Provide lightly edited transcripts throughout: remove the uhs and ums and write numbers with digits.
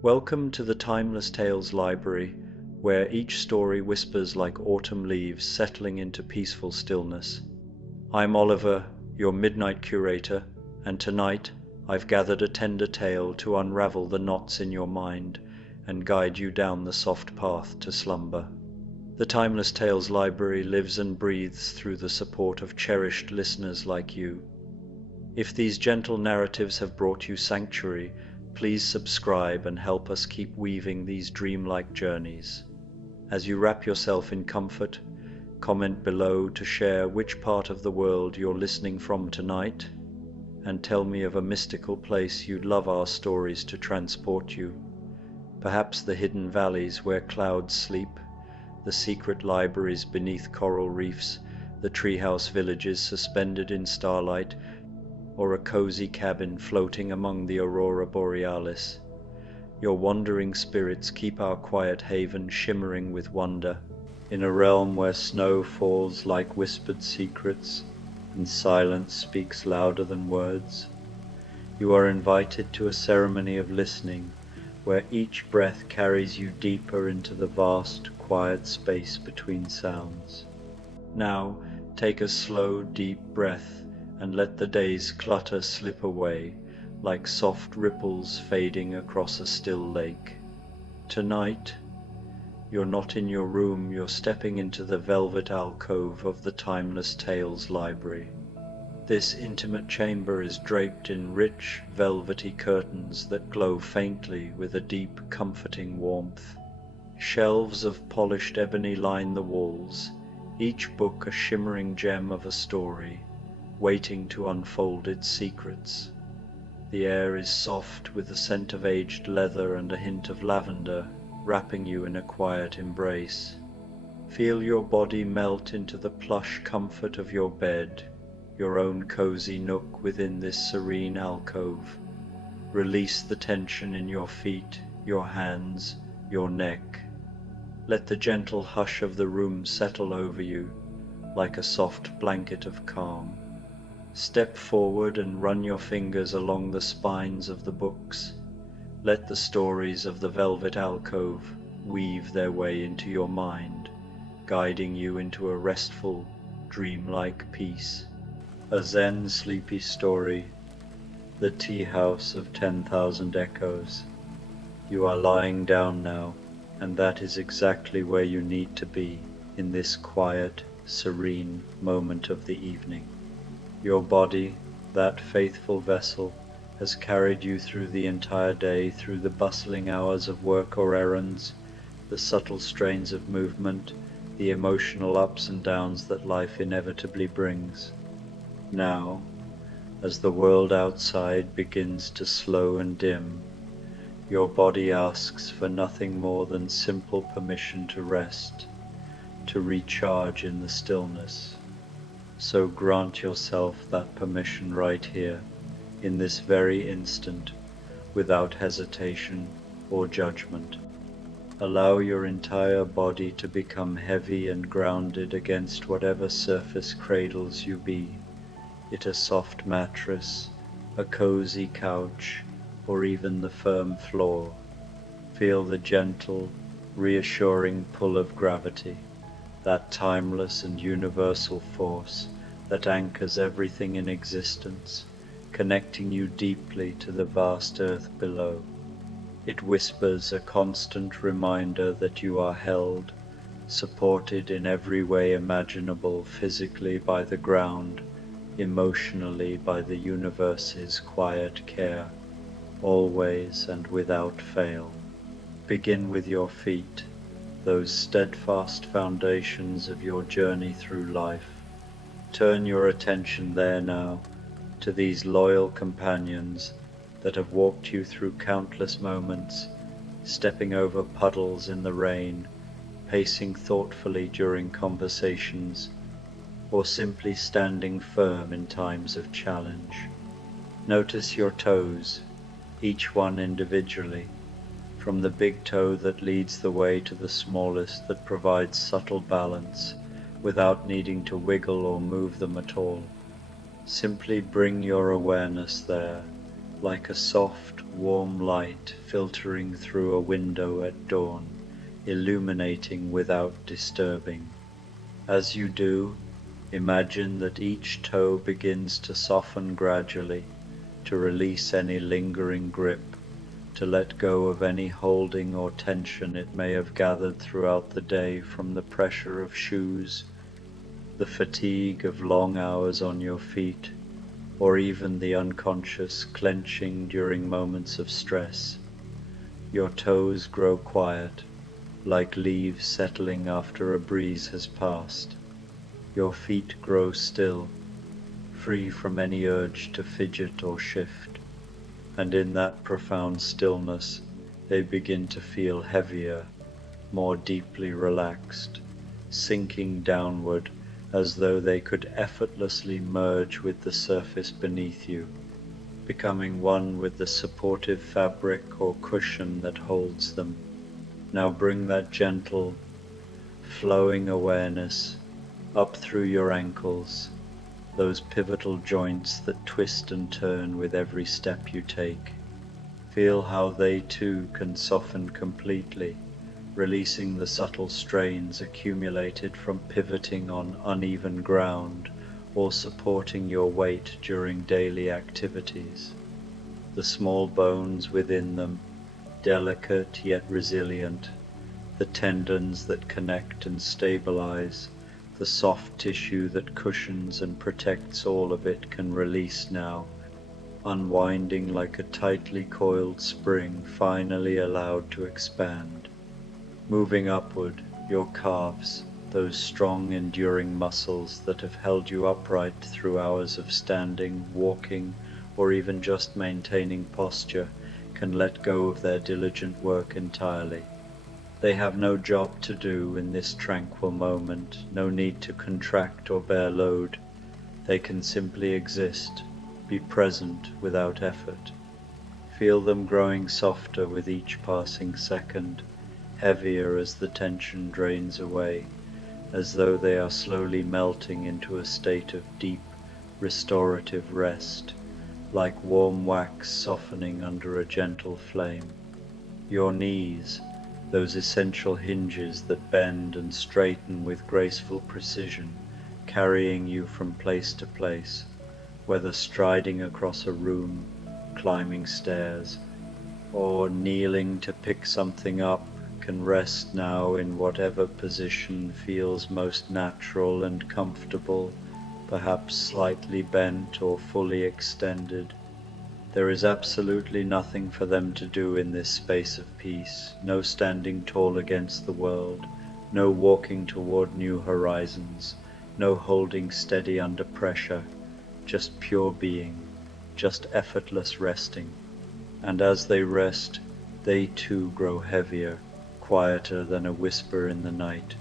Welcome to the Timeless Tales Library, where each story whispers like autumn leaves settling into peaceful stillness. I'm Oliver, your midnight curator, and tonight I've gathered a tender tale to unravel the knots in your mind and guide you down the soft path to slumber. The Timeless Tales Library lives and breathes through the support of cherished listeners like you. If these gentle narratives have brought you sanctuary, please subscribe and help us keep weaving these dreamlike journeys. As you wrap yourself in comfort, comment below to share which part of the world you're listening from tonight, and tell me of a mystical place you'd love our stories to transport you. Perhaps the hidden valleys where clouds sleep, the secret libraries beneath coral reefs, the treehouse villages suspended in starlight, or a cozy cabin floating among the aurora borealis. Your wandering spirits keep our quiet haven shimmering with wonder, in a realm where snow falls like whispered secrets and silence speaks louder than words. You are invited to a ceremony of listening, where each breath carries you deeper into the vast, quiet space between sounds. Now, take a slow, deep breath and let the day's clutter slip away, like soft ripples fading across a still lake. Tonight, you're not in your room, you're stepping into the velvet alcove of the Timeless Tales Library. This intimate chamber is draped in rich, velvety curtains that glow faintly with a deep, comforting warmth. Shelves of polished ebony line the walls, each book a shimmering gem of a story, waiting to unfold its secrets. The air is soft with the scent of aged leather and a hint of lavender, wrapping you in a quiet embrace. Feel your body melt into the plush comfort of your bed, your own cozy nook within this serene alcove. Release the tension in your feet, your hands, your neck. Let the gentle hush of the room settle over you, like a soft blanket of calm. Step forward and run your fingers along the spines of the books. Let the stories of the velvet alcove weave their way into your mind, guiding you into a restful, dreamlike peace. A Zen sleepy story, the tea house of 10,000 echoes. You are lying down now, and that is exactly where you need to be in this quiet, serene moment of the evening. Your body, that faithful vessel, has carried you through the entire day, through the bustling hours of work or errands, the subtle strains of movement, the emotional ups and downs that life inevitably brings. Now, as the world outside begins to slow and dim, your body asks for nothing more than simple permission to rest, to recharge in the stillness. So grant yourself that permission right here, in this very instant, without hesitation or judgment. Allow your entire body to become heavy and grounded against whatever surface cradles you be, it a soft mattress, a cozy couch, or even the firm floor. Feel the gentle, reassuring pull of gravity, that timeless and universal force that anchors everything in existence, connecting you deeply to the vast earth below. It whispers a constant reminder that you are held, supported in every way imaginable, physically by the ground, emotionally by the universe's quiet care, always and without fail. Begin with your feet, those steadfast foundations of your journey through life. Turn your attention there now, to these loyal companions that have walked you through countless moments, stepping over puddles in the rain, pacing thoughtfully during conversations, or simply standing firm in times of challenge. Notice your toes, each one individually, from the big toe that leads the way to the smallest that provides subtle balance without needing to wiggle or move them at all. Simply bring your awareness there, like a soft, warm light filtering through a window at dawn, illuminating without disturbing. As you do, imagine that each toe begins to soften gradually, to release any lingering grip, to let go of any holding or tension it may have gathered throughout the day from the pressure of shoes, the fatigue of long hours on your feet, or even the unconscious clenching during moments of stress. Your toes grow quiet, like leaves settling after a breeze has passed. Your feet grow still, free from any urge to fidget or shift, and in that profound stillness they begin to feel heavier, more deeply relaxed, sinking downward as though they could effortlessly merge with the surface beneath you, becoming one with the supportive fabric or cushion that holds them. Now bring that gentle, flowing awareness up through your ankles, those pivotal joints that twist and turn with every step you take. Feel how they too can soften completely, releasing the subtle strains accumulated from pivoting on uneven ground or supporting your weight during daily activities. The small bones within them, delicate yet resilient, the tendons that connect and stabilize, the soft tissue that cushions and protects all of it can release now, unwinding like a tightly coiled spring finally allowed to expand. Moving upward, your calves, those strong enduring muscles that have held you upright through hours of standing, walking, or even just maintaining posture, can let go of their diligent work entirely. They have no job to do in this tranquil moment, no need to contract or bear load. They can simply exist, be present without effort. Feel them growing softer with each passing second, heavier as the tension drains away, as though they are slowly melting into a state of deep, restorative rest, like warm wax softening under a gentle flame. Your knees, those essential hinges that bend and straighten with graceful precision, carrying you from place to place, whether striding across a room, climbing stairs, or kneeling to pick something up, can rest now in whatever position feels most natural and comfortable, perhaps slightly bent or fully extended. There is absolutely nothing for them to do in this space of peace, no standing tall against the world, no walking toward new horizons, no holding steady under pressure, just pure being, just effortless resting. And as they rest, they too grow heavier, quieter than a whisper in the night,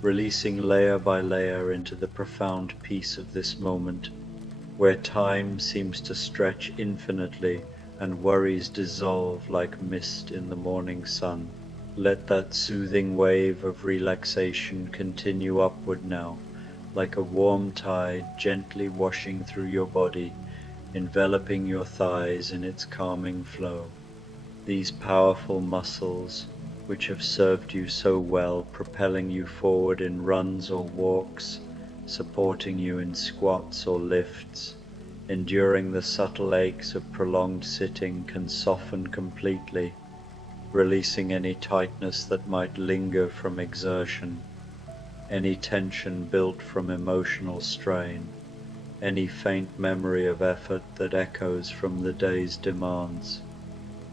releasing layer by layer into the profound peace of this moment, where time seems to stretch infinitely and worries dissolve like mist in the morning sun. Let that soothing wave of relaxation continue upward now, like a warm tide gently washing through your body, enveloping your thighs in its calming flow. These powerful muscles, which have served you so well, propelling you forward in runs or walks, supporting you in squats or lifts, enduring the subtle aches of prolonged sitting, can soften completely, releasing any tightness that might linger from exertion, any tension built from emotional strain, any faint memory of effort that echoes from the day's demands.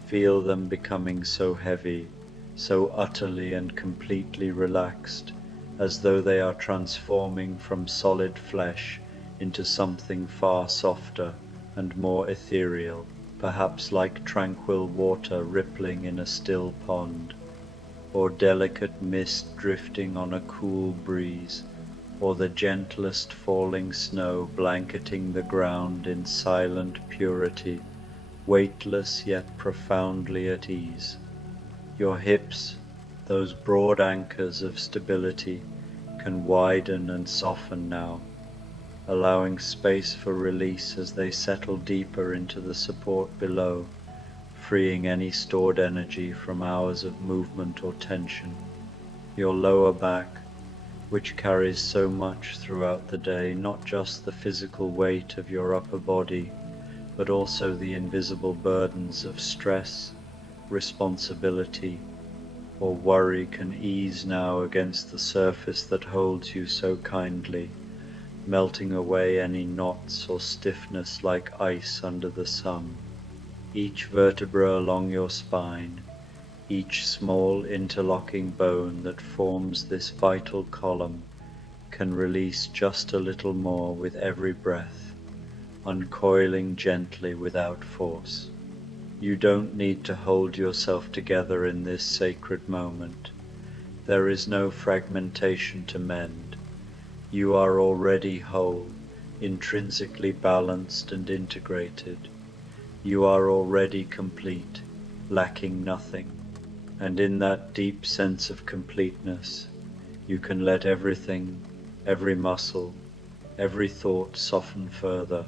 Feel them becoming so heavy, so utterly and completely relaxed, as though they are transforming from solid flesh into something far softer and more ethereal, perhaps like tranquil water rippling in a still pond, or delicate mist drifting on a cool breeze, or the gentlest falling snow blanketing the ground in silent purity, weightless yet profoundly at ease. Your hips, those broad anchors of stability, can widen and soften now, allowing space for release as they settle deeper into the support below, freeing any stored energy from hours of movement or tension. Your lower back, which carries so much throughout the day, not just the physical weight of your upper body, but also the invisible burdens of stress, responsibility, or worry, can ease now against the surface that holds you so kindly, melting away any knots or stiffness like ice under the sun. Each vertebra along your spine, each small interlocking bone that forms this vital column, can release just a little more with every breath, uncoiling gently without force. You don't need to hold yourself together in this sacred moment. There is no fragmentation to mend. You are already whole, intrinsically balanced and integrated. You are already complete, lacking nothing. And in that deep sense of completeness, you can let everything, every muscle, every thought soften further,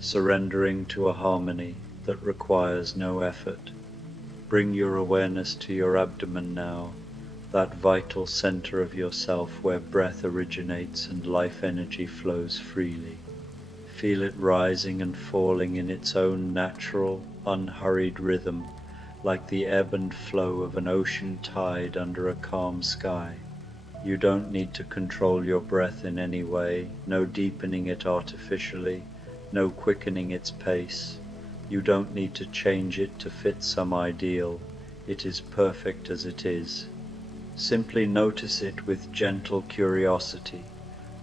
surrendering to a harmony that requires no effort. Bring your awareness to your abdomen now, that vital center of yourself where breath originates and life energy flows freely. Feel it rising and falling in its own natural, unhurried rhythm, like the ebb and flow of an ocean tide under a calm sky. You don't need to control your breath in any way, no deepening it artificially, no quickening its pace. You don't need to change it to fit some ideal. It is perfect as it is. Simply notice it with gentle curiosity,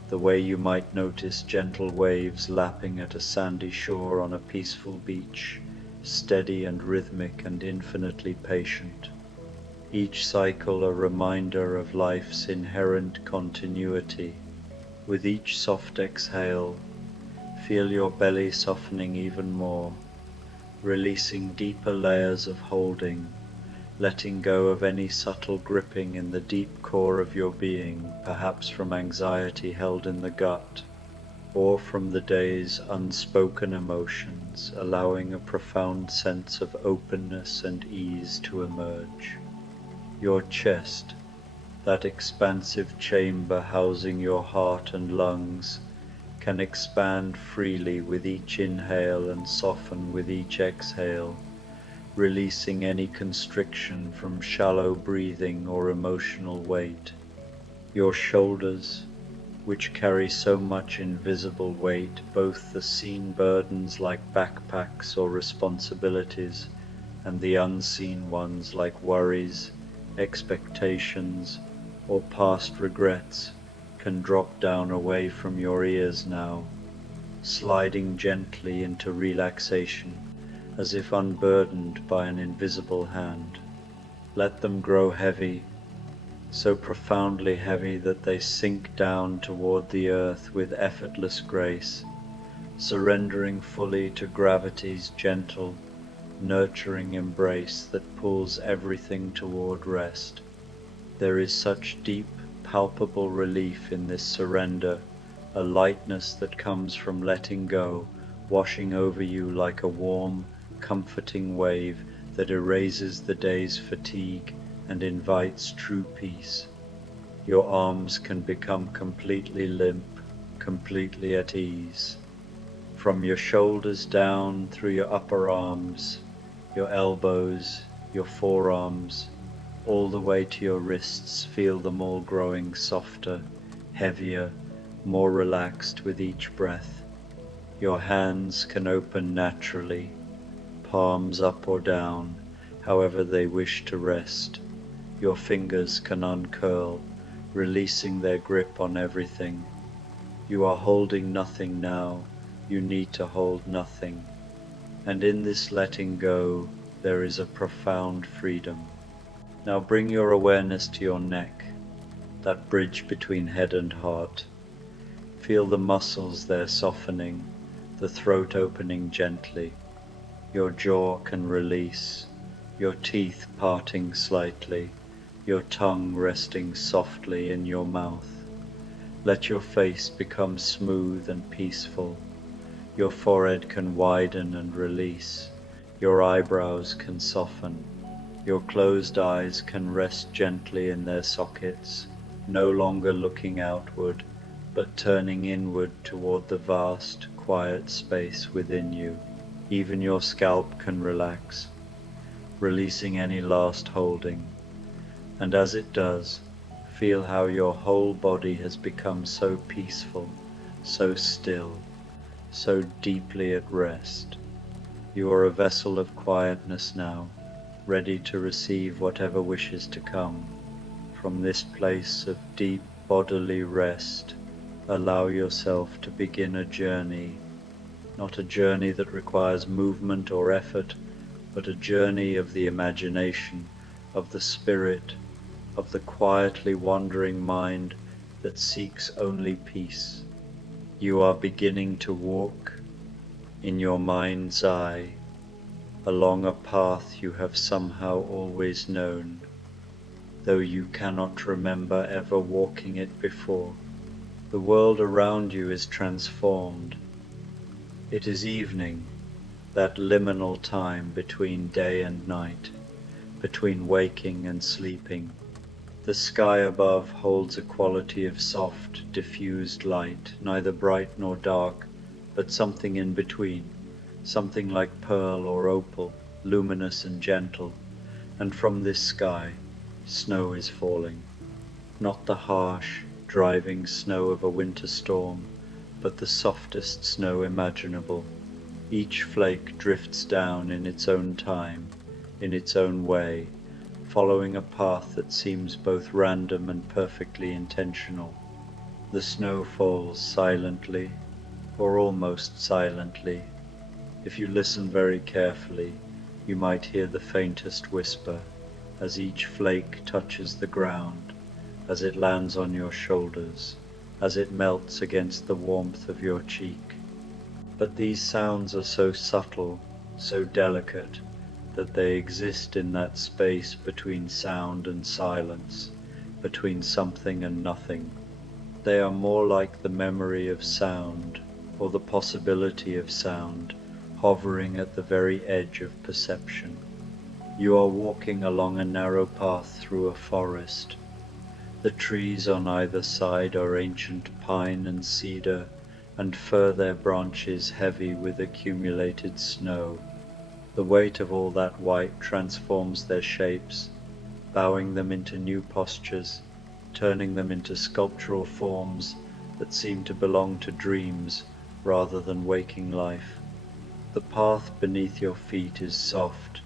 the way you might notice gentle waves lapping at a sandy shore on a peaceful beach, steady and rhythmic and infinitely patient. Each cycle a reminder of life's inherent continuity. With each soft exhale, feel your belly softening even more, releasing deeper layers of holding, letting go of any subtle gripping in the deep core of your being, perhaps from anxiety held in the gut, or from the day's unspoken emotions, allowing a profound sense of openness and ease to emerge. Your chest, that expansive chamber housing your heart and lungs, can expand freely with each inhale and soften with each exhale, releasing any constriction from shallow breathing or emotional weight. Your shoulders, which carry so much invisible weight, both the seen burdens like backpacks or responsibilities, and the unseen ones like worries, expectations, or past regrets, can drop down away from your ears now, sliding gently into relaxation, as if unburdened by an invisible hand. Let them grow heavy, so profoundly heavy that they sink down toward the earth with effortless grace, surrendering fully to gravity's gentle, nurturing embrace that pulls everything toward rest. There is such deep, palpable relief in this surrender, a lightness that comes from letting go, washing over you like a warm, comforting wave that erases the day's fatigue and invites true peace. Your arms can become completely limp, completely at ease. From your shoulders down through your upper arms, your elbows, your forearms, all the way to your wrists, feel them all growing softer, heavier, more relaxed with each breath. Your hands can open naturally, palms up or down, however they wish to rest. Your fingers can uncurl, releasing their grip on everything. You are holding nothing now, you need to hold nothing. And in this letting go, there is a profound freedom. Now bring your awareness to your neck, that bridge between head and heart. Feel the muscles there softening, the throat opening gently. Your jaw can release, your teeth parting slightly, your tongue resting softly in your mouth. Let your face become smooth and peaceful. Your forehead can widen and release. Your eyebrows can soften. Your closed eyes can rest gently in their sockets, no longer looking outward, but turning inward toward the vast, quiet space within you. Even your scalp can relax, releasing any last holding. And as it does, feel how your whole body has become so peaceful, so still, so deeply at rest. You are a vessel of quietness now, ready to receive whatever wishes to come. From this place of deep bodily rest, allow yourself to begin a journey, not a journey that requires movement or effort, but a journey of the imagination, of the spirit, of the quietly wandering mind that seeks only peace. You are beginning to walk in your mind's eye along a path you have somehow always known, though you cannot remember ever walking it before. The world around you is transformed. It is evening, that liminal time between day and night, between waking and sleeping. The sky above holds a quality of soft, diffused light, neither bright nor dark, but something in between, something like pearl or opal, luminous and gentle, and from this sky, snow is falling. Not the harsh, driving snow of a winter storm, but the softest snow imaginable. Each flake drifts down in its own time, in its own way, following a path that seems both random and perfectly intentional. The snow falls silently, or almost silently. If you listen very carefully, you might hear the faintest whisper as each flake touches the ground, as it lands on your shoulders, as it melts against the warmth of your cheek. But these sounds are so subtle, so delicate, that they exist in that space between sound and silence, between something and nothing. They are more like the memory of sound, or the possibility of sound, hovering at the very edge of perception. You are walking along a narrow path through a forest. The trees on either side are ancient pine and cedar, and fur their branches heavy with accumulated snow. The weight of all that white transforms their shapes, bowing them into new postures, turning them into sculptural forms that seem to belong to dreams rather than waking life. The path beneath your feet is soft,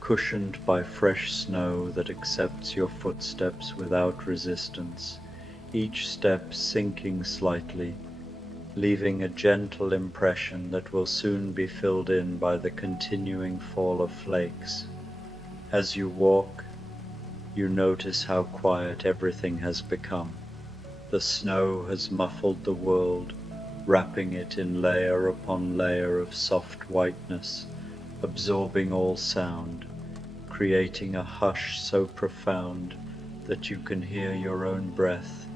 cushioned by fresh snow that accepts your footsteps without resistance, each step sinking slightly, leaving a gentle impression that will soon be filled in by the continuing fall of flakes. As you walk, you notice how quiet everything has become. The snow has muffled the world, wrapping it in layer upon layer of soft whiteness, absorbing all sound, creating a hush so profound that you can hear your own breath,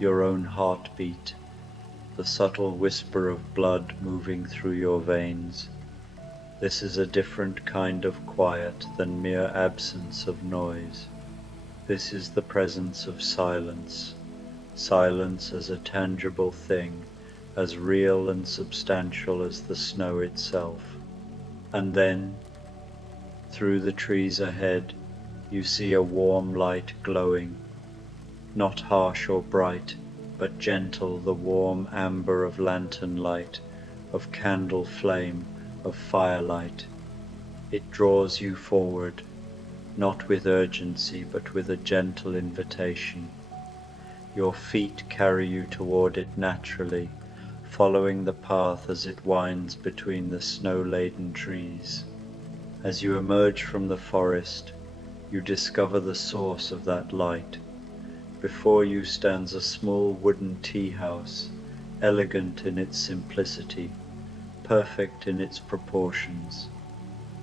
your own heartbeat, the subtle whisper of blood moving through your veins. This is a different kind of quiet than mere absence of noise. This is the presence of silence, silence as a tangible thing, as real and substantial as the snow itself. And then, through the trees ahead, you see a warm light glowing, not harsh or bright, but gentle, the warm amber of lantern light, of candle flame, of firelight. It draws you forward, not with urgency, but with a gentle invitation. Your feet carry you toward it naturally, following the path as it winds between the snow-laden trees. As you emerge from the forest, you discover the source of that light. Before you stands a small wooden tea house, elegant in its simplicity, perfect in its proportions.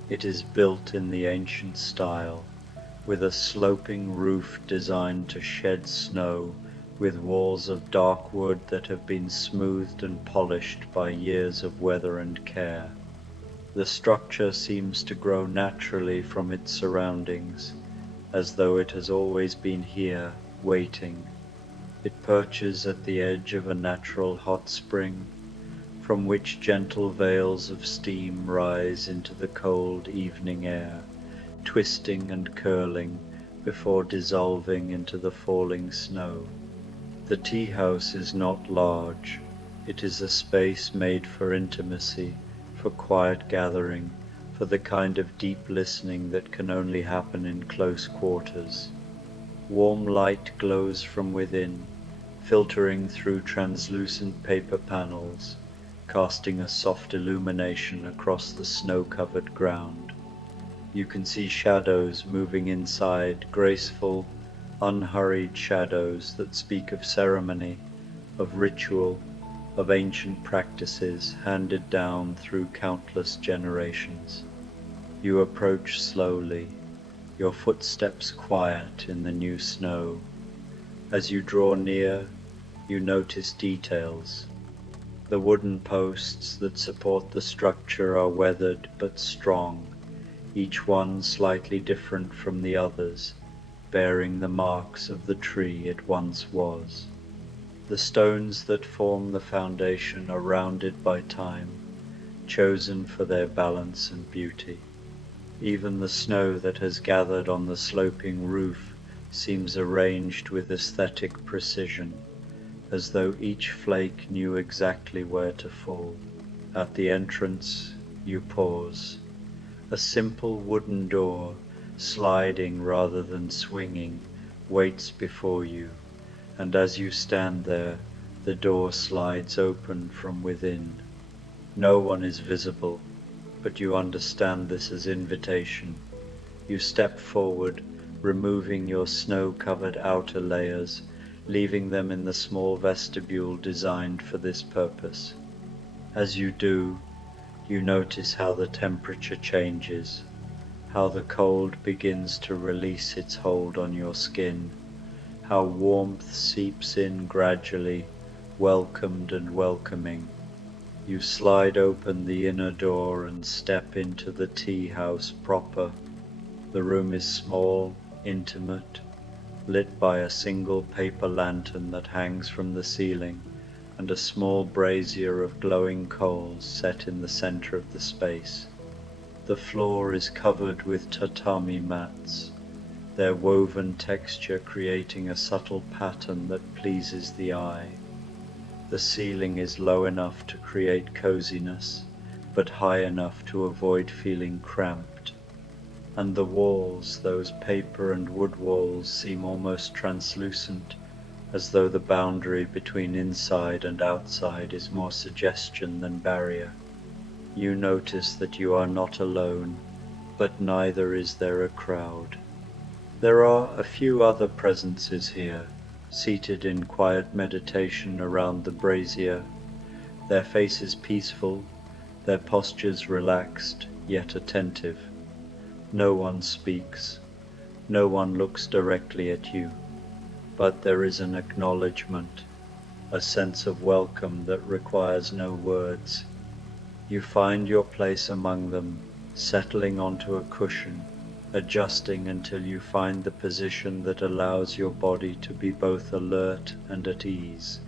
It is built in the ancient style, with a sloping roof designed to shed snow with walls of dark wood that have been smoothed and polished by years of weather and care. The structure seems to grow naturally from its surroundings, as though it has always been here, waiting. It perches at the edge of a natural hot spring, from which gentle veils of steam rise into the cold evening air, twisting and curling before dissolving into the falling snow. The tea house is not large. It is a space made for intimacy, for quiet gathering, for the kind of deep listening that can only happen in close quarters. Warm light glows from within, filtering through translucent paper panels, casting a soft illumination across the snow-covered ground. You can see shadows moving inside, graceful, unhurried shadows that speak of ceremony, of ritual, of ancient practices handed down through countless generations. You approach slowly, your footsteps quiet in the new snow. As you draw near, you notice details. The wooden posts that support the structure are weathered but strong, each one slightly different from the others, bearing the marks of the tree it once was. The stones that form the foundation are rounded by time, chosen for their balance and beauty. Even the snow that has gathered on the sloping roof seems arranged with aesthetic precision, as though each flake knew exactly where to fall. At the entrance, you pause. A simple wooden door, sliding rather than swinging, waits before you, and as you stand there, the door slides open from within. No one is visible, but you understand this as invitation. You step forward, removing your snow-covered outer layers, leaving them in the small vestibule designed for this purpose. As you do, you notice how the temperature changes, how the cold begins to release its hold on your skin, how warmth seeps in gradually, welcomed and welcoming. You slide open the inner door and step into the tea house proper. The room is small, intimate, lit by a single paper lantern that hangs from the ceiling, and a small brazier of glowing coals set in the center of the space. The floor is covered with tatami mats, their woven texture creating a subtle pattern that pleases the eye. The ceiling is low enough to create coziness, but high enough to avoid feeling cramped. And the walls, those paper and wood walls, seem almost translucent, as though the boundary between inside and outside is more suggestion than barrier. You notice that you are not alone, but neither is there a crowd. There are a few other presences here, seated in quiet meditation around the brazier, their faces peaceful, their postures relaxed yet attentive. No one speaks, no one looks directly at you, but there is an acknowledgement, a sense of welcome that requires no words. You find your place among them, settling onto a cushion, adjusting until you find the position that allows your body to be both alert and at ease.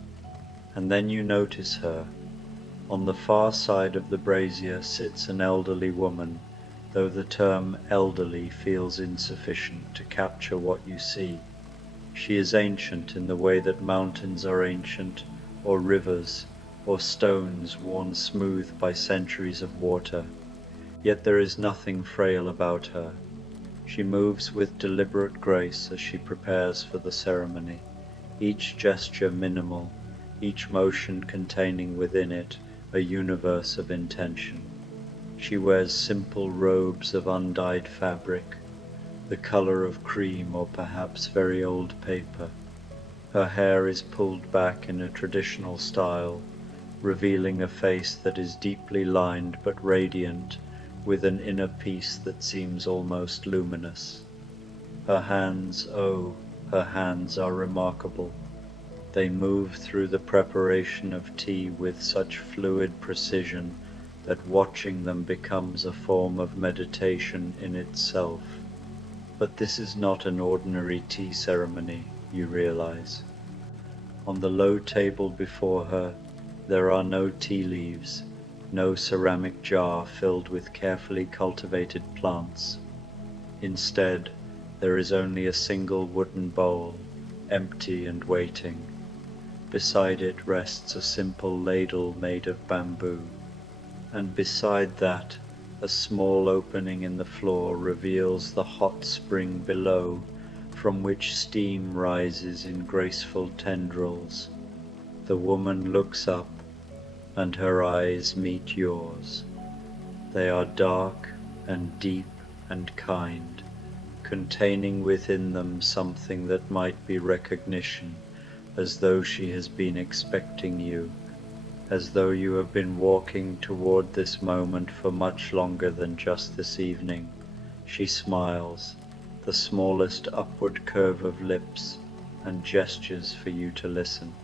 And then you notice her. On the far side of the brazier sits an elderly woman, though the term elderly feels insufficient to capture what you see. She is ancient in the way that mountains are ancient, or rivers, or stones worn smooth by centuries of water. Yet there is nothing frail about her. She moves with deliberate grace as she prepares for the ceremony, each gesture minimal, each motion containing within it a universe of intention. She wears simple robes of undyed fabric, the color of cream or perhaps very old paper. Her hair is pulled back in a traditional style, revealing a face that is deeply lined but radiant, with an inner peace that seems almost luminous. Her hands, oh, her hands are remarkable. They move through the preparation of tea with such fluid precision that watching them becomes a form of meditation in itself. But this is not an ordinary tea ceremony, you realize. On the low table before her, there are no tea leaves, no ceramic jar filled with carefully cultivated plants. Instead, there is only a single wooden bowl, empty and waiting. Beside it rests a simple ladle made of bamboo, and beside that, a small opening in the floor reveals the hot spring below, from which steam rises in graceful tendrils. The woman looks up, and her eyes meet yours. They are dark and deep and kind, containing within them something that might be recognition, as though she has been expecting you, as though you have been walking toward this moment for much longer than just this evening. She smiles, the smallest upward curve of lips, and gestures for you to listen.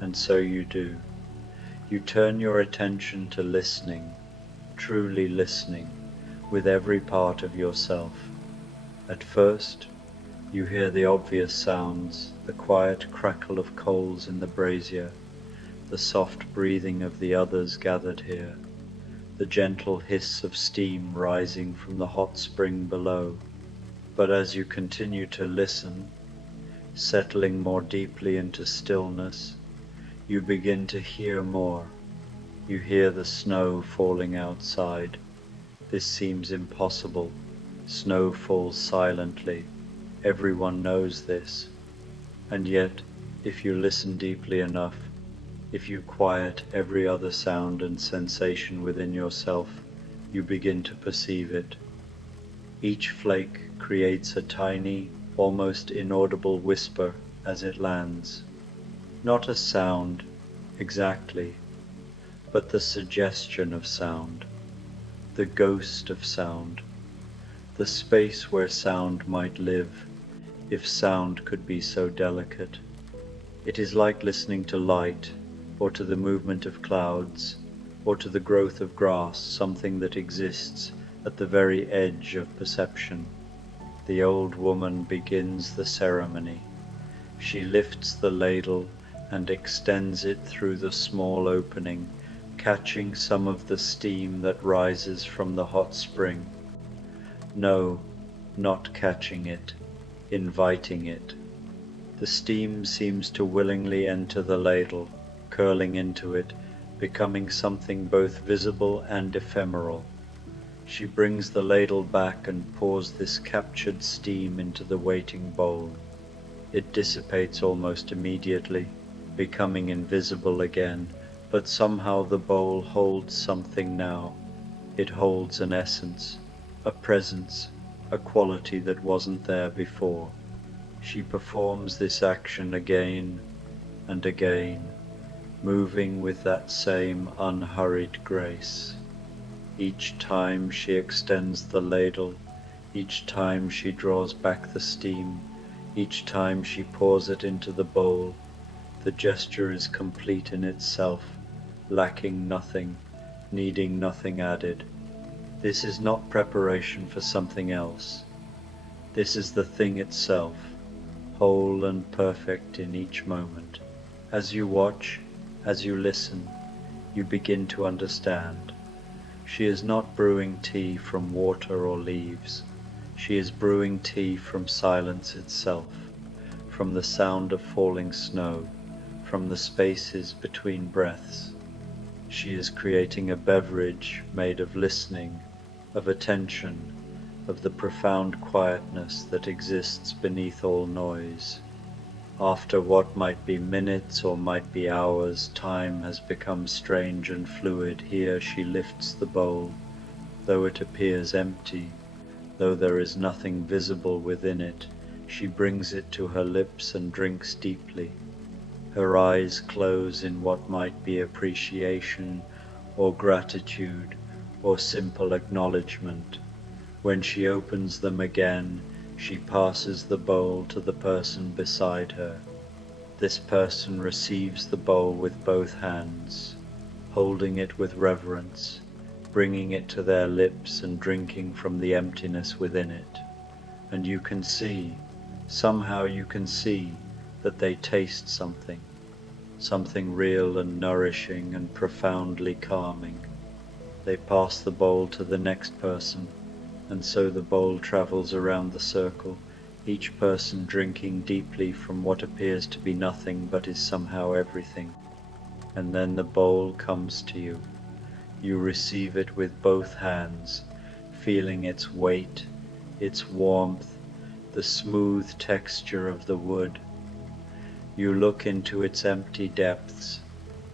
And so you do. You turn your attention to listening, truly listening, with every part of yourself. At first, you hear the obvious sounds, the quiet crackle of coals in the brazier, the soft breathing of the others gathered here, the gentle hiss of steam rising from the hot spring below. But as you continue to listen, settling more deeply into stillness, you begin to hear more. You hear the snow falling outside. This seems impossible. Snow falls silently. Everyone knows this. And yet, if you listen deeply enough, if you quiet every other sound and sensation within yourself, you begin to perceive it. Each flake creates a tiny, almost inaudible whisper as it lands. Not a sound, exactly, but the suggestion of sound, the ghost of sound, the space where sound might live, if sound could be so delicate. It is like listening to light, or to the movement of clouds, or to the growth of grass, something that exists at the very edge of perception. The old woman begins the ceremony. She lifts the ladle and extends it through the small opening, catching some of the steam that rises from the hot spring. No, not catching it, inviting it. The steam seems to willingly enter the ladle, curling into it, becoming something both visible and ephemeral. She brings the ladle back and pours this captured steam into the waiting bowl. It dissipates almost immediately, becoming invisible again, but somehow the bowl holds something now. It holds an essence, a presence, a quality that wasn't there before. She performs this action again and again, moving with that same unhurried grace. Each time she extends the ladle, each time she draws back the steam, each time she pours it into the bowl, the gesture is complete in itself, lacking nothing, needing nothing added. This is not preparation for something else. This is the thing itself, whole and perfect in each moment. As you watch, as you listen, you begin to understand. She is not brewing tea from water or leaves. She is brewing tea from silence itself, from the sound of falling snow, from the spaces between breaths. She is creating a beverage made of listening, of attention, of the profound quietness that exists beneath all noise. After what might be minutes or might be hours, time has become strange and fluid. Here she lifts the bowl, though it appears empty, though there is nothing visible within it. She brings it to her lips and drinks deeply. Her eyes close in what might be appreciation or gratitude or simple acknowledgement. When she opens them again, she passes the bowl to the person beside her. This person receives the bowl with both hands, holding it with reverence, bringing it to their lips and drinking from the emptiness within it. And you can see, somehow you can see, that they taste something real and nourishing and profoundly calming. They pass the bowl to the next person, and so the bowl travels around the circle, each person drinking deeply from what appears to be nothing but is somehow everything. And then the bowl comes to you. You receive it with both hands, feeling its weight, its warmth, the smooth texture of the wood. You look into its empty depths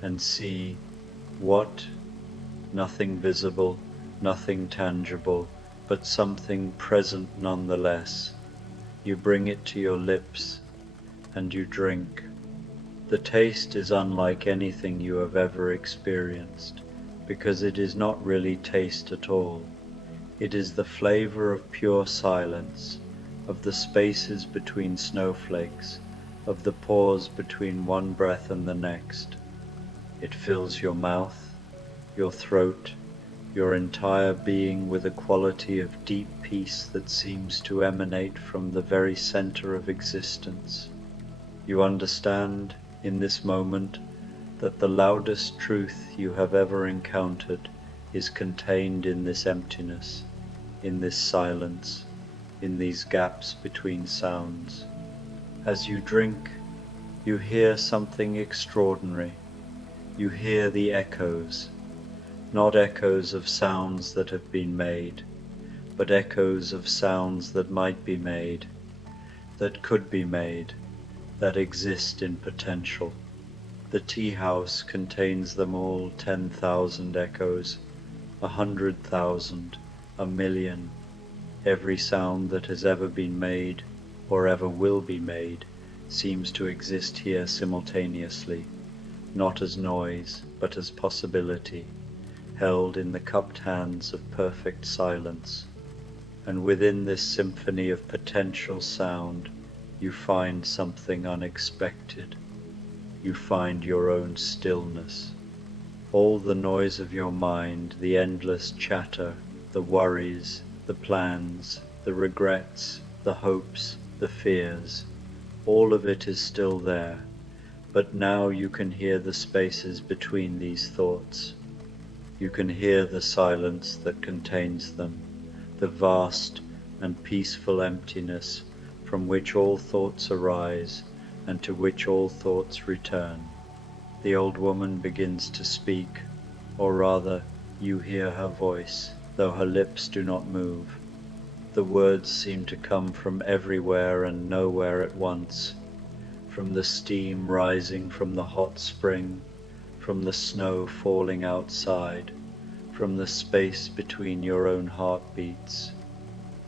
and see what? Nothing visible, nothing tangible, but something present nonetheless. You bring it to your lips and you drink. The taste is unlike anything you have ever experienced, because it is not really taste at all. It is the flavor of pure silence, of the spaces between snowflakes, of the pause between one breath and the next. It fills your mouth, your throat, your entire being with a quality of deep peace that seems to emanate from the very center of existence. You understand in this moment that the loudest truth you have ever encountered is contained in this emptiness, in this silence, in these gaps between sounds. As you drink, you hear something extraordinary. You hear the echoes, not echoes of sounds that have been made, but echoes of sounds that might be made, that could be made, that exist in potential. The tea house contains them all, 10,000 echoes, 100,000, 1,000,000. Every sound that has ever been made, or ever will be made, seems to exist here simultaneously, not as noise, but as possibility, held in the cupped hands of perfect silence. And within this symphony of potential sound, you find something unexpected. You find your own stillness. All the noise of your mind, the endless chatter, the worries, the plans, the regrets, the hopes, the fears, all of it is still there, but now you can hear the spaces between these thoughts. You can hear the silence that contains them, the vast and peaceful emptiness from which all thoughts arise and to which all thoughts return. The old woman begins to speak, or rather, you hear her voice, though her lips do not move. The words seem to come from everywhere and nowhere at once, from the steam rising from the hot spring, from the snow falling outside, from the space between your own heartbeats.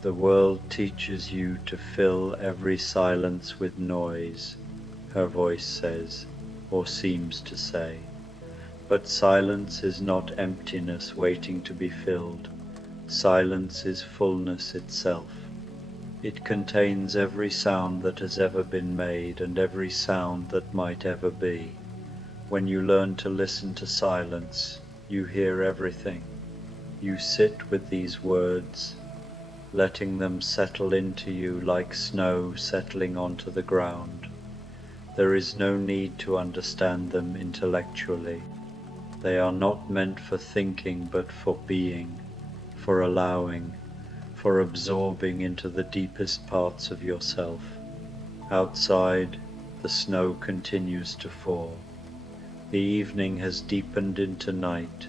The world teaches you to fill every silence with noise, her voice says, or seems to say. But silence is not emptiness waiting to be filled. Silence is fullness itself. It contains every sound that has ever been made and every sound that might ever be. When you learn to listen to silence, you hear everything. You sit with these words, letting them settle into you like snow settling onto the ground. There is no need to understand them intellectually. They are not meant for thinking but for being, for allowing, for absorbing into the deepest parts of yourself. Outside, the snow continues to fall. The evening has deepened into night,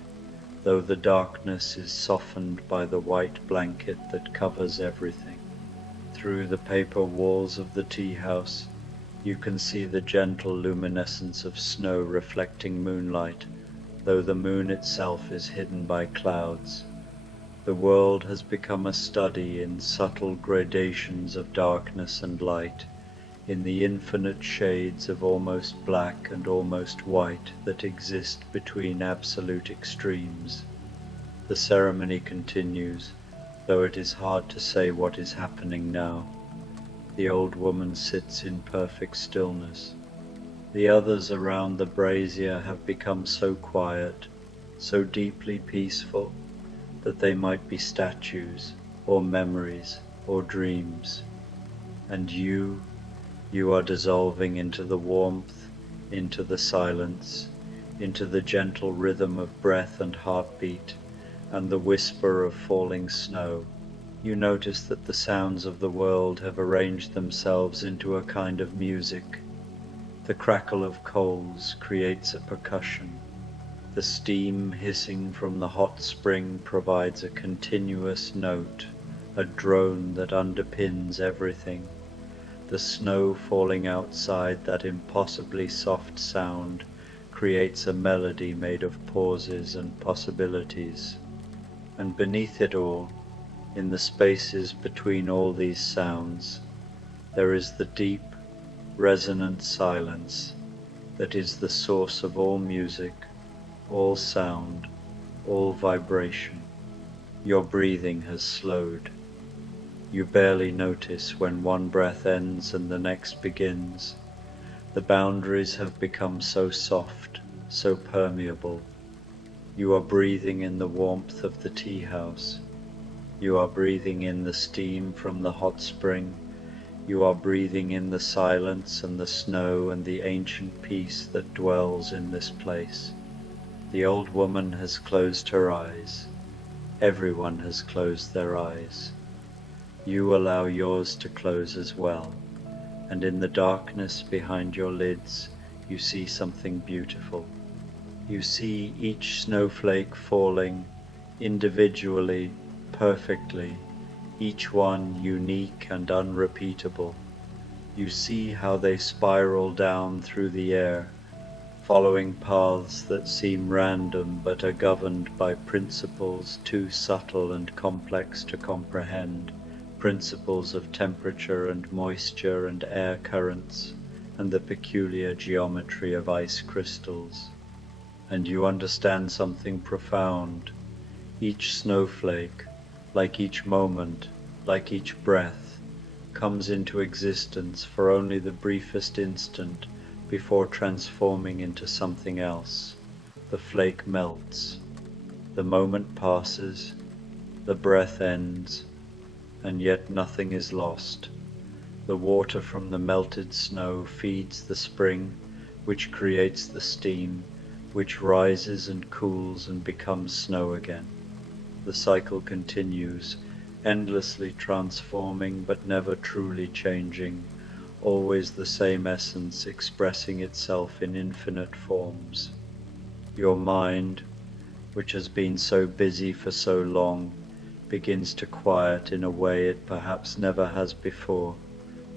though the darkness is softened by the white blanket that covers everything. Through the paper walls of the tea house, you can see the gentle luminescence of snow reflecting moonlight, though the moon itself is hidden by clouds. The world has become a study in subtle gradations of darkness and light, in the infinite shades of almost black and almost white that exist between absolute extremes. The ceremony continues, though it is hard to say what is happening now. The old woman sits in perfect stillness. The others around the brazier have become so quiet, so deeply peaceful, that they might be statues, or memories, or dreams. And you are dissolving into the warmth, into the silence, into the gentle rhythm of breath and heartbeat, and the whisper of falling snow. You notice that the sounds of the world have arranged themselves into a kind of music. The crackle of coals creates a percussion. The steam hissing from the hot spring provides a continuous note, a drone that underpins everything. The snow falling outside, that impossibly soft sound, creates a melody made of pauses and possibilities. And beneath it all, in the spaces between all these sounds, there is the deep, resonant silence that is the source of all music, all sound, all vibration. Your breathing has slowed. You barely notice when one breath ends and the next begins. The boundaries have become so soft, so permeable. You are breathing in the warmth of the tea house. You are breathing in the steam from the hot spring. You are breathing in the silence and the snow and the ancient peace that dwells in this place. The old woman has closed her eyes. Everyone has closed their eyes. You allow yours to close as well, and in the darkness behind your lids you see something beautiful. You see each snowflake falling individually, perfectly, each one unique and unrepeatable. You see how they spiral down through the air, following paths that seem random but are governed by principles too subtle and complex to comprehend, principles of temperature and moisture and air currents, and the peculiar geometry of ice crystals. And you understand something profound. Each snowflake, like each moment, like each breath, comes into existence for only the briefest instant before transforming into something else. The flake melts. The moment passes. The breath ends. And yet nothing is lost. The water from the melted snow feeds the spring, which creates the steam, which rises and cools and becomes snow again. The cycle continues, endlessly transforming but never truly changing, always the same essence expressing itself in infinite forms. Your mind, which has been so busy for so long, begins to quiet in a way it perhaps never has before,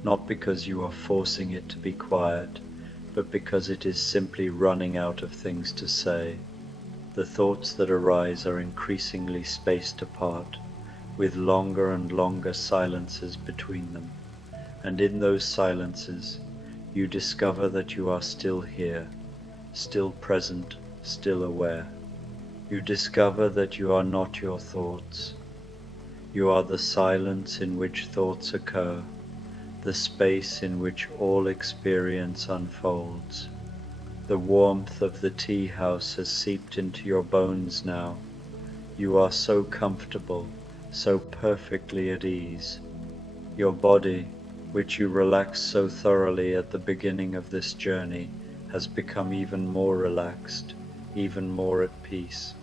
not because you are forcing it to be quiet, but because it is simply running out of things to say. The thoughts that arise are increasingly spaced apart, with longer and longer silences between them, and in those silences you discover that you are still here, still present, still aware. You discover that you are not your thoughts. You are the silence in which thoughts occur, the space in which all experience unfolds. The warmth of the tea house has seeped into your bones now. You are so comfortable, so perfectly at ease. Your body, which you relaxed so thoroughly at the beginning of this journey, has become even more relaxed, even more at peace.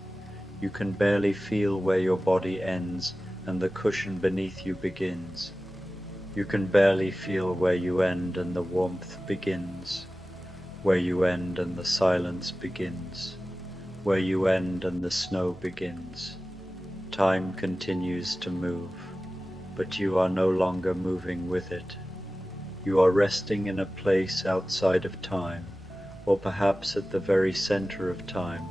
You can barely feel where your body ends and the cushion beneath you begins. You can barely feel where you end and the warmth begins, where you end and the silence begins, where you end and the snow begins. Time continues to move, but you are no longer moving with it. You are resting in a place outside of time, or perhaps at the very center of time,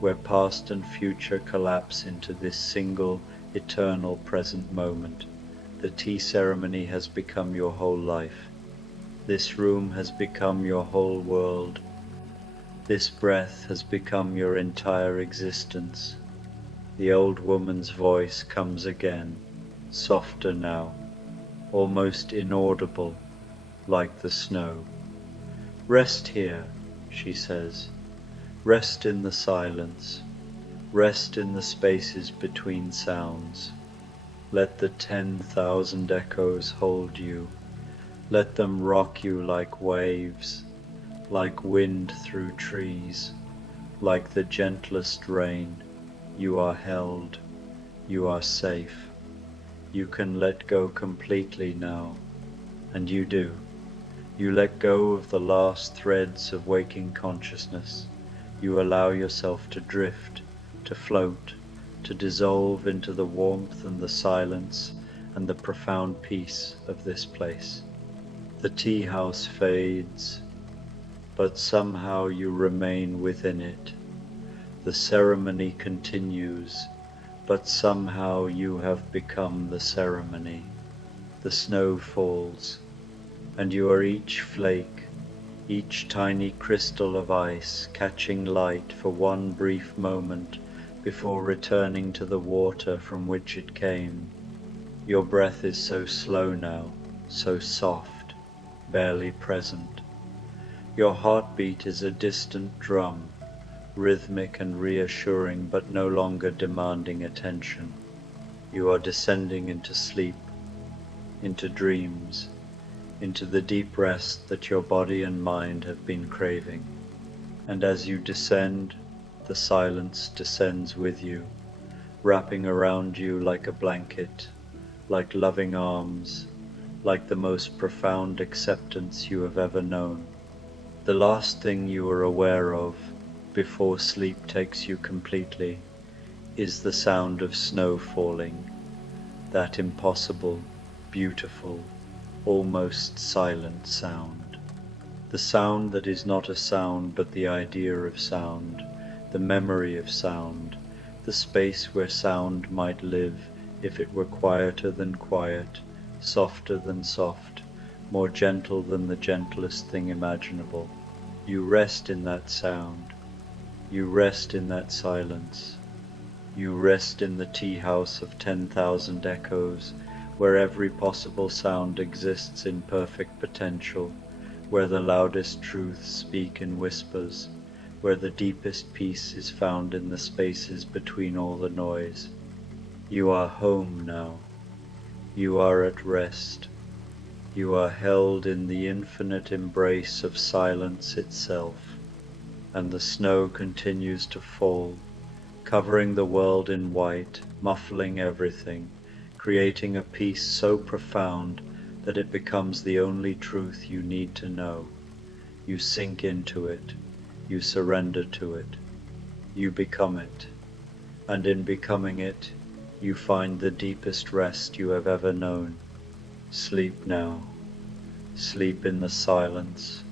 where past and future collapse into this single, eternal present moment. The tea ceremony has become your whole life. This room has become your whole world. This breath has become your entire existence. The old woman's voice comes again, softer now, almost inaudible, like the snow. Rest here, she says. Rest in the silence. Rest in the spaces between sounds. Let the 10,000 echoes hold you. Let them rock you like waves, like wind through trees, like the gentlest rain. You are held. You are safe. You can let go completely now, and you do. You let go of the last threads of waking consciousness. You allow yourself to drift, to float, to dissolve into the warmth and the silence and the profound peace of this place. The tea house fades, but somehow you remain within it. The ceremony continues, but somehow you have become the ceremony. The snow falls, and you are each flake, each tiny crystal of ice catching light for one brief moment before returning to the water from which it came. Your breath is so slow now, so soft, barely present. Your heartbeat is a distant drum, rhythmic and reassuring but no longer demanding attention. You are descending into sleep, into dreams, into the deep rest that your body and mind have been craving. And as you descend, the silence descends with you, wrapping around you like a blanket, like loving arms, like the most profound acceptance you have ever known. The last thing you are aware of, before sleep takes you completely, is the sound of snow falling, that impossible, beautiful, almost silent sound. The sound that is not a sound but the idea of sound, the memory of sound, the space where sound might live if it were quieter than quiet, softer than soft, more gentle than the gentlest thing imaginable. You rest in that sound. You rest in that silence. You rest in the tea house of 10,000 echoes, where every possible sound exists in perfect potential, where the loudest truths speak in whispers, where the deepest peace is found in the spaces between all the noise. You are home now. You are at rest. You are held in the infinite embrace of silence itself, and the snow continues to fall, covering the world in white, muffling everything, creating a peace so profound that it becomes the only truth you need to know. You sink into it, you surrender to it, you become it, and in becoming it, you find the deepest rest you have ever known. Sleep now. Sleep in the silence.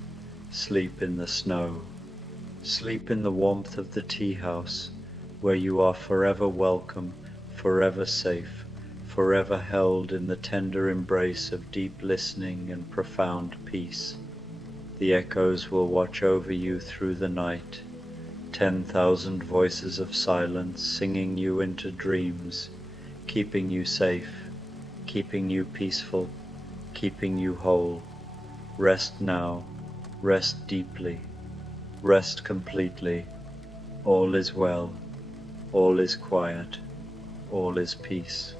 Sleep in the snow. Sleep in the warmth of the tea house, where you are forever welcome, forever safe, forever held in the tender embrace of deep listening and profound peace. The echoes will watch over you through the night, 10,000 voices of silence singing you into dreams, keeping you safe, keeping you peaceful, keeping you whole. Rest now, rest deeply, rest completely. All is well, all is quiet, all is peace.